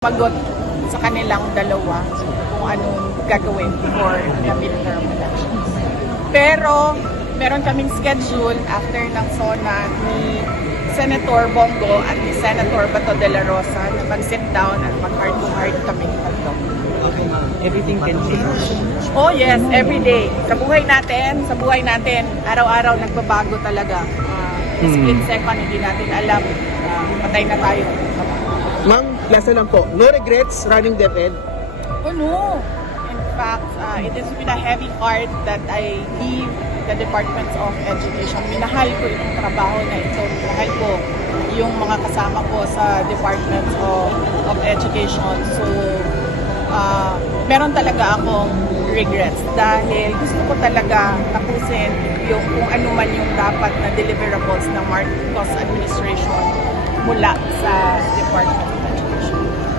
Magot sa kanilang dalawa kung anong gagawin for the midterm elections. Pero meron kaming schedule after ng SONA ni Senator Bongo at ni Senator Bato de la Rosa na mag-sit down at mag-heart-to-heart kaming tatlo. Okay, ma'am. Everything can change. Oh yes, every day. Sa buhay natin, araw-araw nagbabago talaga. Split second, hindi natin alam. Patay na tayo. Ma'am, last na lang po. No regrets running DepEd? Oh no! In fact, it is with a heavy heart that I leave the Department of Education. Minahal ko yung trabaho na ito. Minahal ko yung mga kasama ko sa Department of Education. So, meron talaga akong regrets dahil gusto ko talaga tapusin yung kung ano man yung dapat na deliverables ng Marcos administration mula sa department.